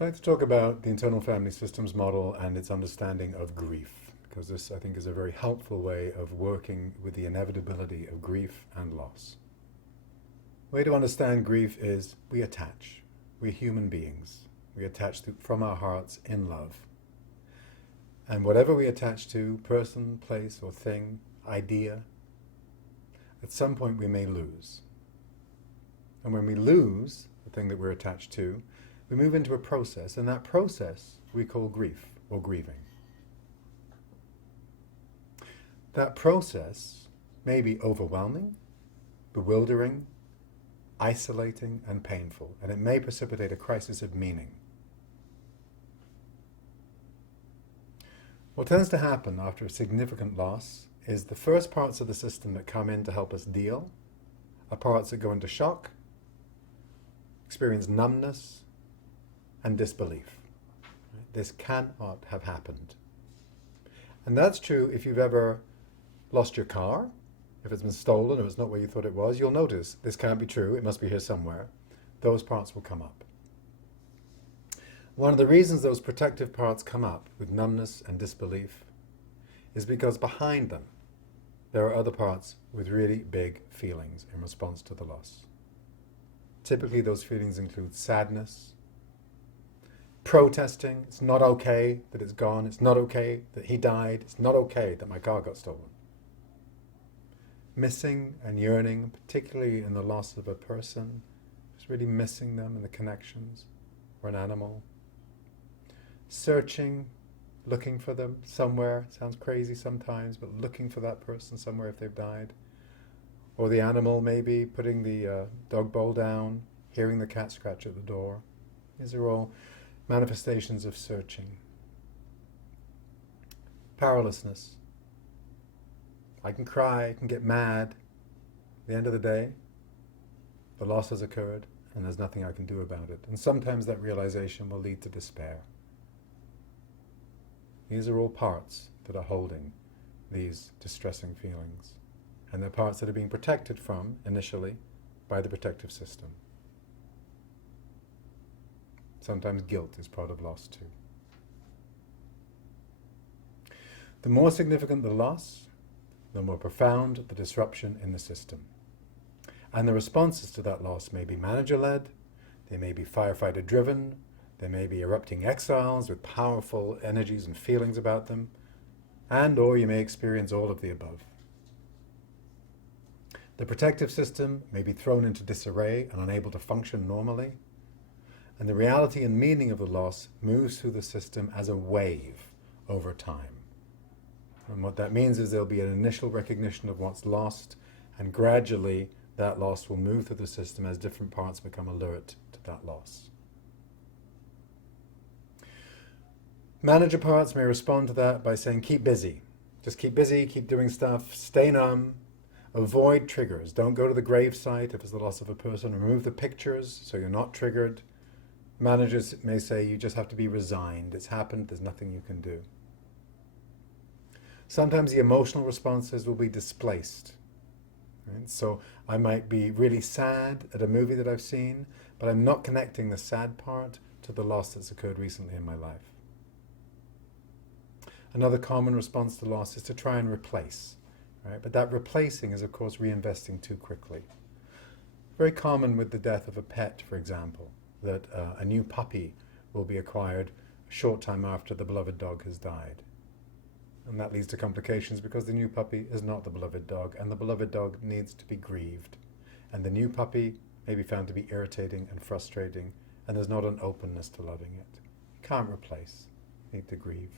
I'd like to talk about the internal family systems model and its understanding of grief, because this, I think, is a very helpful way of working with the inevitability of grief and loss. The way to understand grief is we attach. We're human beings. We attach from our hearts in love. And whatever we attach to, person, place, or thing, idea, at some point we may lose. And when we lose the thing that we're attached to, we move into a process, and that process we call grief or grieving. That process may be overwhelming, bewildering, isolating, and painful, and it may precipitate a crisis of meaning. What tends to happen after a significant loss is the first parts of the system that come in to help us deal are parts that go into shock, experience numbness, and disbelief. This cannot have happened. And that's true if you've ever lost your car. If it's been stolen or it's not where you thought it was, you'll notice this can't be true, it must be here somewhere. Those parts will come up. One of the reasons those protective parts come up with numbness and disbelief is because behind them there are other parts with really big feelings in response to the loss. Typically those feelings include sadness, protesting. It's not okay that it's gone. It's not okay that he died. It's not okay that my car got stolen. Missing and yearning, particularly in the loss of a person, just really missing them and the connections, or an animal. Searching, looking for them somewhere. Sounds crazy sometimes, but looking for that person somewhere if they've died. Or the animal maybe putting the dog bowl down, hearing the cat scratch at the door. These are all manifestations of searching. Powerlessness. I can cry, I can get mad. At the end of the day, the loss has occurred and there's nothing I can do about it. And sometimes that realization will lead to despair. These are all parts that are holding these distressing feelings. And they're parts that are being protected from, initially, by the protective system. Sometimes guilt is part of loss too. The more significant the loss, the more profound the disruption in the system. And the responses to that loss may be manager-led, they may be firefighter-driven, they may be erupting exiles with powerful energies and feelings about them, and or you may experience all of the above. The protective system may be thrown into disarray and unable to function normally, and the reality and meaning of the loss moves through the system as a wave over time. And what that means is there'll be an initial recognition of what's lost, and gradually that loss will move through the system as different parts become alert to that loss. Manager parts may respond to that by saying, keep busy. Just keep busy, keep doing stuff, stay numb, avoid triggers. Don't go to the gravesite if it's the loss of a person. Remove the pictures so you're not triggered. Managers may say you just have to be resigned. It's happened, there's nothing you can do. Sometimes the emotional responses will be displaced. Right? So I might be really sad at a movie that I've seen, but I'm not connecting the sad part to the loss that's occurred recently in my life. Another common response to loss is to try and replace. Right? But that replacing is, of course, reinvesting too quickly. Very common with the death of a pet, for example, that a new puppy will be acquired a short time after the beloved dog has died. And that leads to complications because the new puppy is not the beloved dog, and the beloved dog needs to be grieved. And the new puppy may be found to be irritating and frustrating, and there's not an openness to loving it. You can't replace, you need to grieve.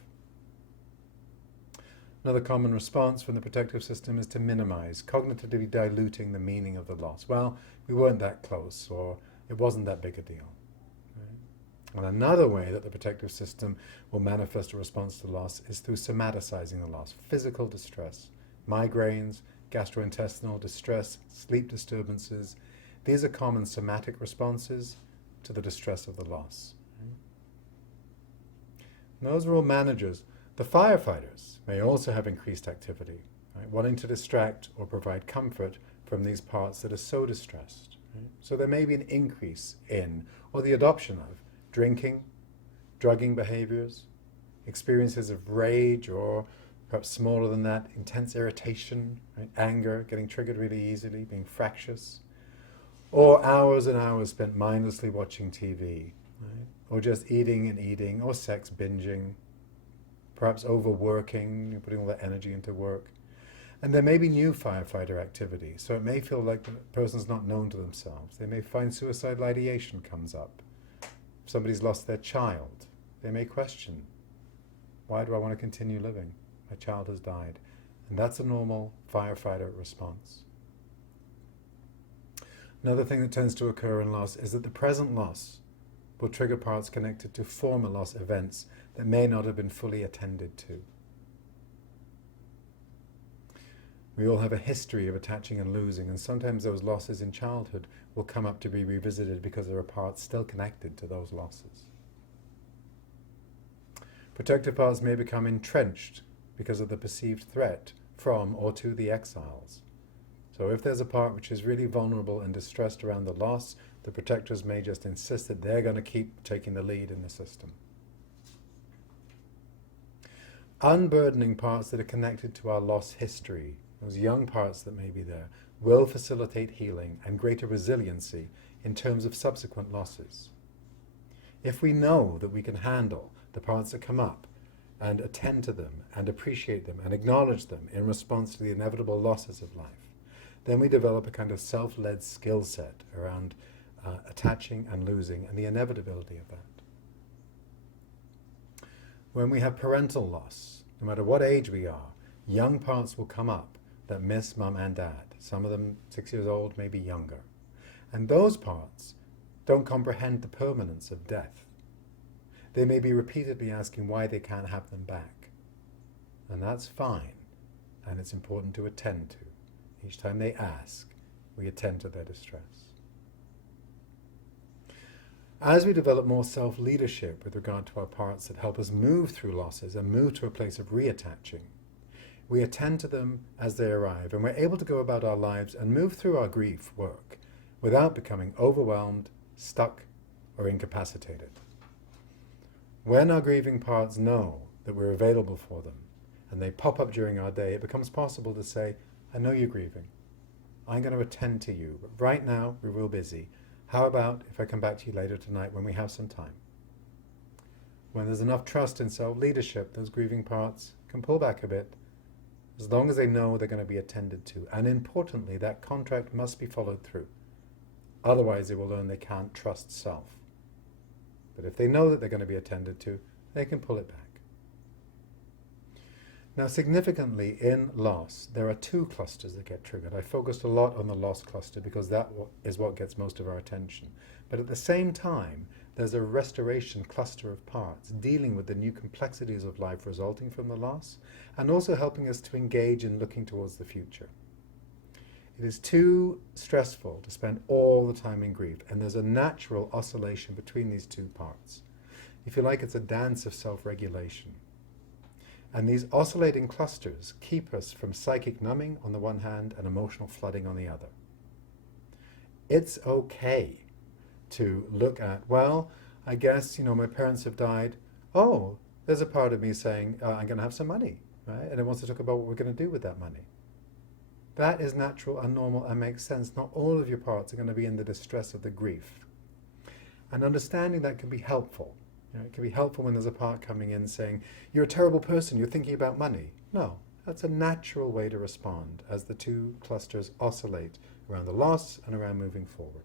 Another common response from the protective system is to minimize, cognitively diluting the meaning of the loss. Well, we weren't that close, or it wasn't that big a deal. Right? And another way that the protective system will manifest a response to loss is through somaticizing the loss. Physical distress, migraines, gastrointestinal distress, sleep disturbances. These are common somatic responses to the distress of the loss. Right? And those are all managers. The firefighters may also have increased activity, right? Wanting to distract or provide comfort from these parts that are so distressed. Right? So there may be an increase in, or the adoption of, drinking, drugging behaviors, experiences of rage, or perhaps smaller than that, intense irritation, right? Anger, getting triggered really easily, being fractious, or hours and hours spent mindlessly watching TV, right? Or just eating and eating, or sex binging, perhaps overworking, putting all that energy into work. And there may be new firefighter activity, so it may feel like the person's not known to themselves. They may find suicidal ideation comes up. If somebody's lost their child, they may question, why do I want to continue living? My child has died. And that's a normal firefighter response. Another thing that tends to occur in loss is that the present loss will trigger parts connected to former loss events that may not have been fully attended to. We all have a history of attaching and losing, and sometimes those losses in childhood will come up to be revisited because there are parts still connected to those losses. Protective parts may become entrenched because of the perceived threat from or to the exiles. So if there's a part which is really vulnerable and distressed around the loss, the protectors may just insist that they're going to keep taking the lead in the system. Unburdening parts that are connected to our loss history, those young parts that may be there, will facilitate healing and greater resiliency in terms of subsequent losses. If we know that we can handle the parts that come up and attend to them and appreciate them and acknowledge them in response to the inevitable losses of life, then we develop a kind of self-led skill set around attaching and losing and the inevitability of that. When we have parental loss, no matter what age we are, young parts will come up that miss mum and dad. Some of them 6 years old, maybe younger. And those parts don't comprehend the permanence of death. They may be repeatedly asking why they can't have them back. And that's fine, and it's important to attend to. Each time they ask, we attend to their distress. As we develop more self-leadership with regard to our parts that help us move through losses and move to a place of reattaching, we attend to them as they arrive, and we're able to go about our lives and move through our grief work without becoming overwhelmed, stuck, or incapacitated. When our grieving parts know that we're available for them, and they pop up during our day, it becomes possible to say, I know you're grieving. I'm going to attend to you, but right now we're real busy. How about if I come back to you later tonight when we have some time? When there's enough trust in self-leadership, those grieving parts can pull back a bit, as long as they know they're going to be attended to. And importantly, that contract must be followed through. Otherwise, they will learn they can't trust self. But if they know that they're going to be attended to, they can pull it back. Now, significantly in loss, there are two clusters that get triggered. I focused a lot on the loss cluster because that is what gets most of our attention. But at the same time, there's a restoration cluster of parts dealing with the new complexities of life resulting from the loss, and also helping us to engage in looking towards the future. It is too stressful to spend all the time in grief, and there's a natural oscillation between these two parts. If you like, it's a dance of self-regulation. And these oscillating clusters keep us from psychic numbing on the one hand and emotional flooding on the other. It's okay to look at, well, I guess, my parents have died. Oh, there's a part of me saying, I'm going to have some money, right? And it wants to talk about what we're going to do with that money. That is natural and normal and makes sense. Not all of your parts are going to be in the distress of the grief. And understanding that can be helpful. It can be helpful when there's a part coming in saying, you're a terrible person, you're thinking about money. No, that's a natural way to respond as the two clusters oscillate around the loss and around moving forward.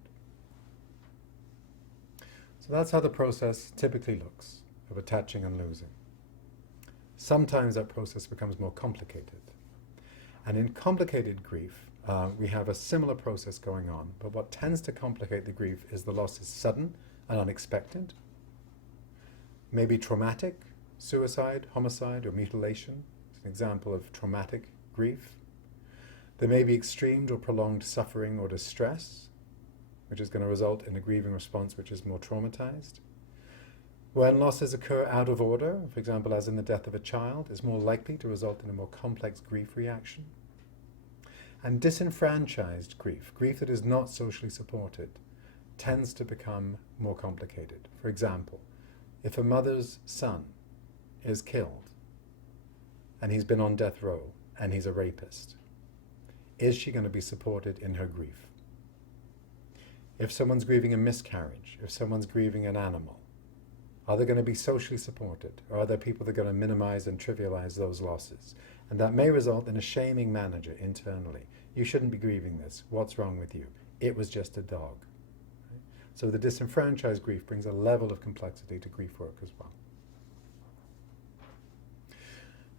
So that's how the process typically looks of attaching and losing. Sometimes that process becomes more complicated. And in complicated grief, we have a similar process going on, but what tends to complicate the grief is the loss is sudden and unexpected. Maybe traumatic, suicide, homicide, or mutilation. It's an example of traumatic grief. There may be extreme or prolonged suffering or distress, which is going to result in a grieving response which is more traumatized. When losses occur out of order, for example, as in the death of a child, it's more likely to result in a more complex grief reaction. And disenfranchised grief, grief that is not socially supported, tends to become more complicated. For example, If a mother's son is killed and he's been on death row and he's a rapist, is she going to be supported in her grief? If someone's grieving a miscarriage, if someone's grieving an animal, are they going to be socially supported? Or are there people that are going to minimize and trivialize those losses? And that may result in a shaming manager internally. You shouldn't be grieving this. What's wrong with you? It was just a dog. Right? So the disenfranchised grief brings a level of complexity to grief work as well.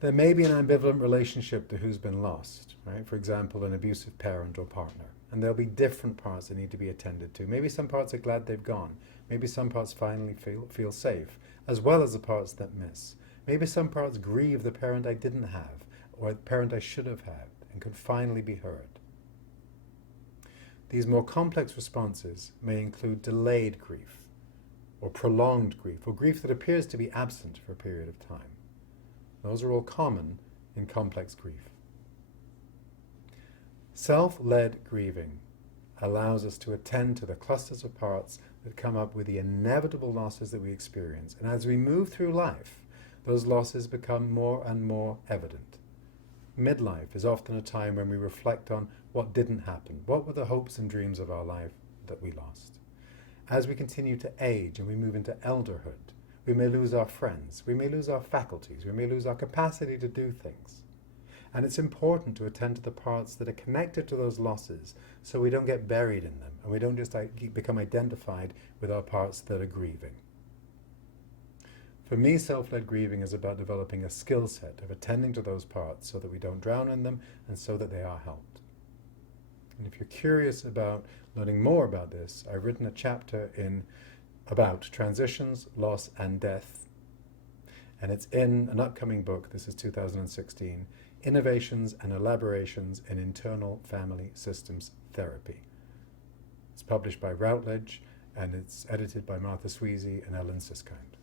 There may be an ambivalent relationship to who's been lost, right? For example, an abusive parent or partner. And there'll be different parts that need to be attended to. Maybe some parts are glad they've gone. Maybe some parts finally feel safe, as well as the parts that miss. Maybe some parts grieve the parent I didn't have, or the parent I should have had, and could finally be heard. These more complex responses may include delayed grief, or prolonged grief, or grief that appears to be absent for a period of time. Those are all common in complex grief. Self-led grieving allows us to attend to the clusters of parts that come up with the inevitable losses that we experience. And as we move through life, those losses become more and more evident. Midlife is often a time when we reflect on what didn't happen. What were the hopes and dreams of our life that we lost? As we continue to age and we move into elderhood, we may lose our friends, we may lose our faculties, we may lose our capacity to do things. And it's important to attend to the parts that are connected to those losses so we don't get buried in them and we don't just become identified with our parts that are grieving. For me, self-led grieving is about developing a skill set of attending to those parts so that we don't drown in them and so that they are helped. And if you're curious about learning more about this, I've written a chapter about transitions, loss, and death. And it's in an upcoming book, this is 2016, Innovations and Elaborations in Internal Family Systems Therapy. It's published by Routledge, and it's edited by Martha Sweezy and Ellen Siskind.